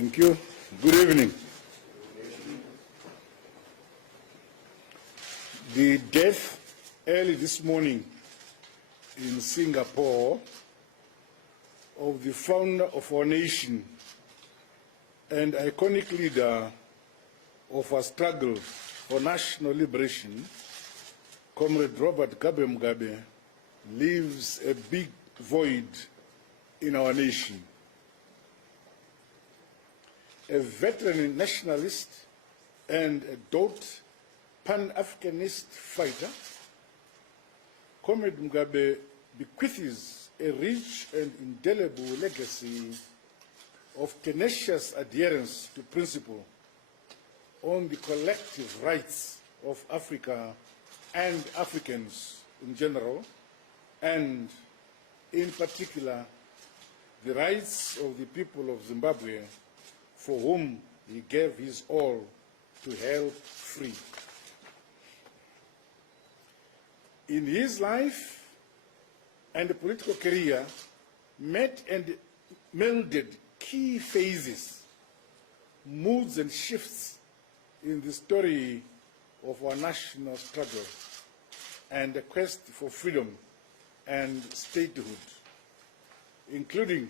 Thank you. Good evening. The death early this morning in Singapore of the founder of our nation and iconic leader of our struggle for national liberation, Comrade Robert Mugabe, leaves a big void in our nation. A veteran nationalist and a dogged Pan-Africanist fighter, Comrade Mugabe bequeaths a rich and indelible legacy of tenacious adherence to principle on the collective rights of Africa and Africans in general, and in particular, the rights of the people of Zimbabwe, for whom he gave his all to help free. In his life and political career, met and melded key phases, moods and shifts in the story of our national struggle and the quest for freedom and statehood, including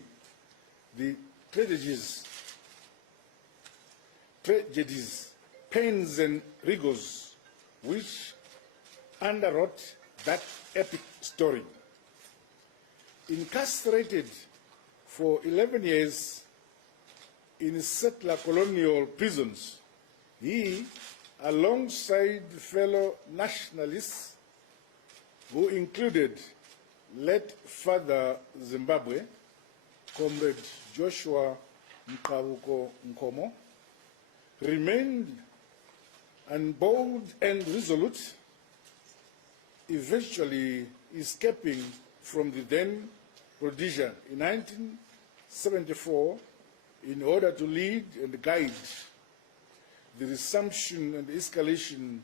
the tragedies, pains and rigors which underwrote that epic story. Incarcerated for 11 years in settler colonial prisons, he, alongside fellow nationalists who included late Father Zimbabwe, Comrade Joshua Nkomo, remained bold and resolute, eventually escaping from the then Rhodesia in 1974 in order to lead and guide the resumption and escalation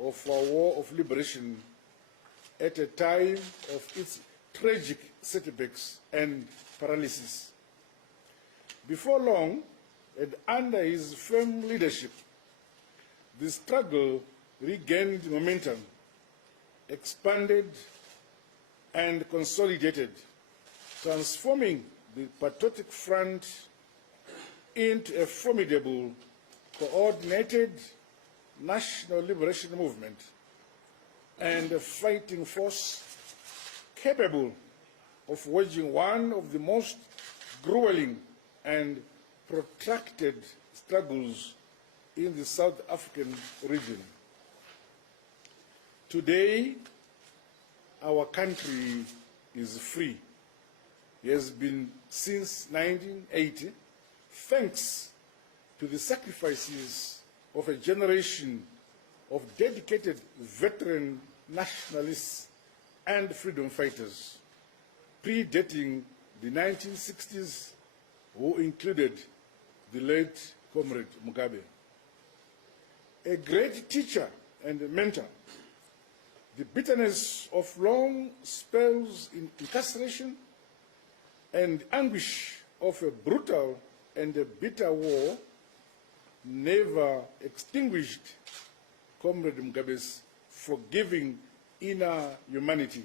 of our war of liberation at a time of its tragic setbacks and paralysis. Before long, and under his firm leadership, the struggle regained momentum, expanded and consolidated, transforming the patriotic front into a formidable, coordinated national liberation movement and a fighting force capable of waging one of the most grueling and protracted struggles in the South African region. Today, our country is free. It has been since 1980, thanks to the sacrifices of a generation of dedicated veteran nationalists and freedom fighters, predating the 1960s, who included the late Comrade Mugabe. A great teacher and a mentor, the bitterness of long spells in incarceration and anguish of a brutal and a bitter war never extinguished Comrade Mugabe's forgiving inner humanity.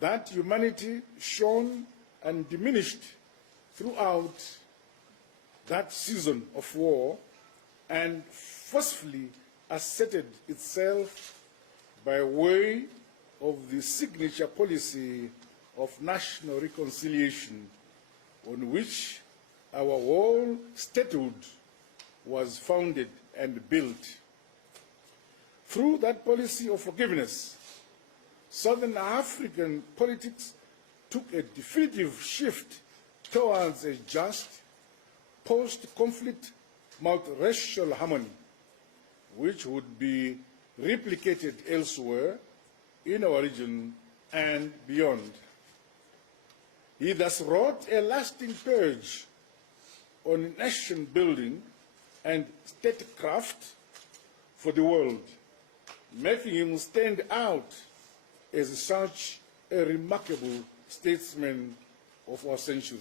That humanity shone and diminished throughout that season of war and forcefully asserted itself by way of the signature policy of national reconciliation on which our whole statehood was founded and built. Through that policy of forgiveness, Southern African politics took a definitive shift towards a just, post-conflict, multiracial harmony, which would be replicated elsewhere in our region and beyond. He thus wrought a lasting purge on nation building and statecraft for the world, making him stand out as such a remarkable statesman of our century.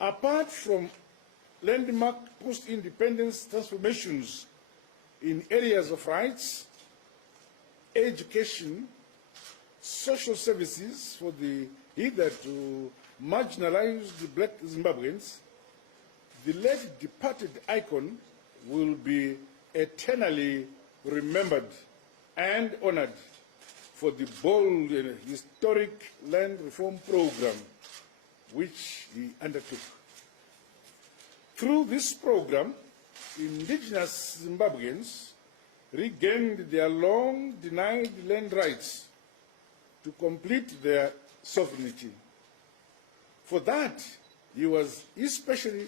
Apart from landmark post-independence transformations in areas of rights, education, social services for the hitherto marginalized Black Zimbabweans, the late departed icon will be eternally remembered and honored for the bold and historic land reform program which he undertook. Through this program, indigenous Zimbabweans regained their long denied land rights to complete their sovereignty. For that, he was especially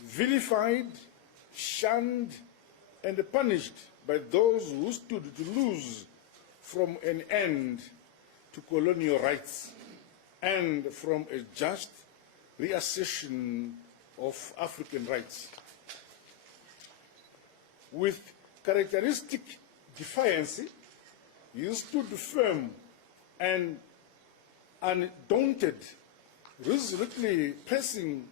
vilified, shunned, and punished by those who stood to lose from an end to colonial rights and from a just reassertion of African rights. With characteristic defiance, he stood firm and undaunted, resolutely pressing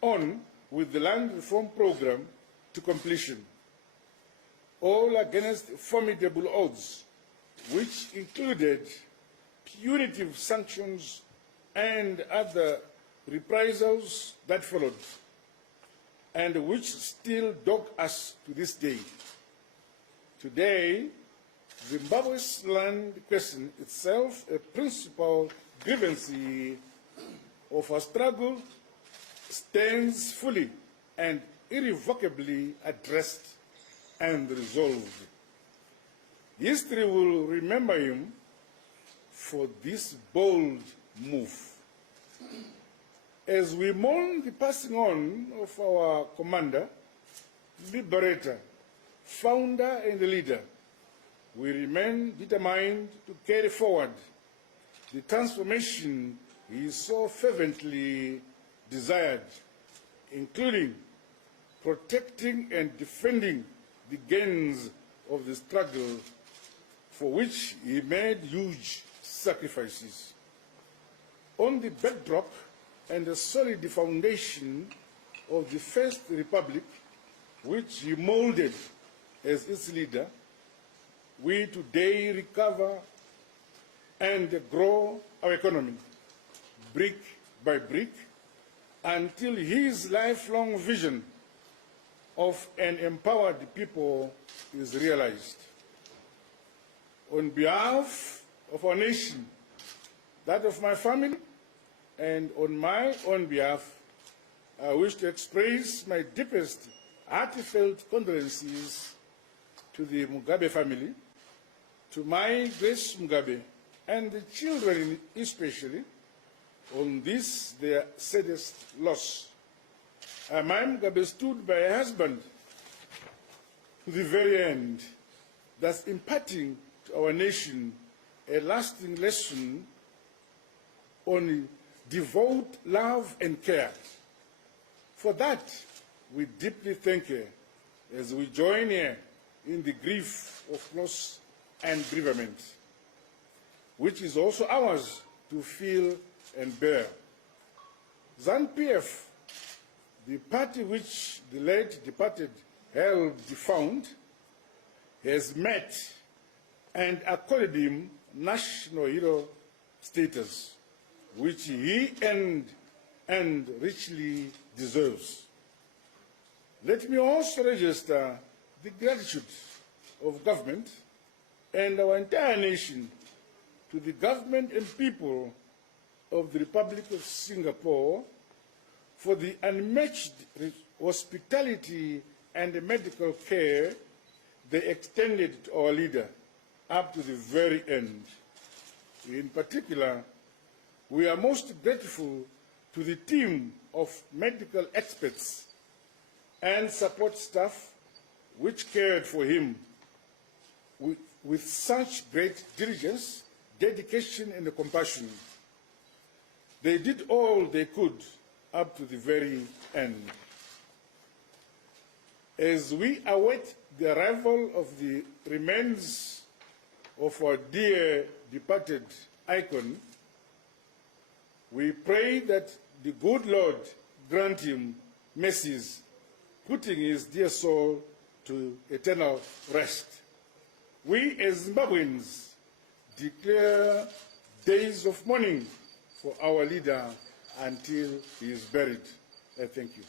on with the land reform program to completion, all against formidable odds, which included punitive sanctions and other reprisals that followed, and which still dog us to this day. Today, Zimbabwe's land question itself a principal grievance of our struggle stands fully and irrevocably addressed and resolved. History will remember him for this bold move. As we mourn the passing on of our commander, liberator, founder and leader, we remain determined to carry forward the transformation he so fervently desired, including protecting and defending the gains of the struggle for which he made huge sacrifices. On the backdrop and the solid foundation of the First Republic, which he molded as its leader, we today recover and grow our economy, brick by brick, until his lifelong vision of an empowered people is realized. On behalf of our nation, that of my family, and on my own behalf, I wish to express my deepest heartfelt condolences to the Mugabe family, to my Grace Mugabe, and the children especially, on this their saddest loss. My Mugabe stood by her husband to the very end, thus imparting to our nation a lasting lesson on devout love and care. For that, we deeply thank her as we join her in the grief of loss and bereavement, which is also ours to feel and bear. ZANU-PF, the party which the late departed helped found, has met and accorded him national hero status, which he earned and richly deserves. Let me also register the gratitude of government and our entire nation to the government and people of the Republic of Singapore for the unmatched hospitality and medical care they extended to our leader up to the very end. In particular, we are most grateful to the team of medical experts and support staff which cared for him with such great diligence, dedication, and compassion. They did all they could up to the very end. As we await the arrival of the remains of our dear departed icon, we pray that the good Lord grant him mercies, putting his dear soul to eternal rest. We as Zimbabweans declare days of mourning for our leader until he is buried. Thank you.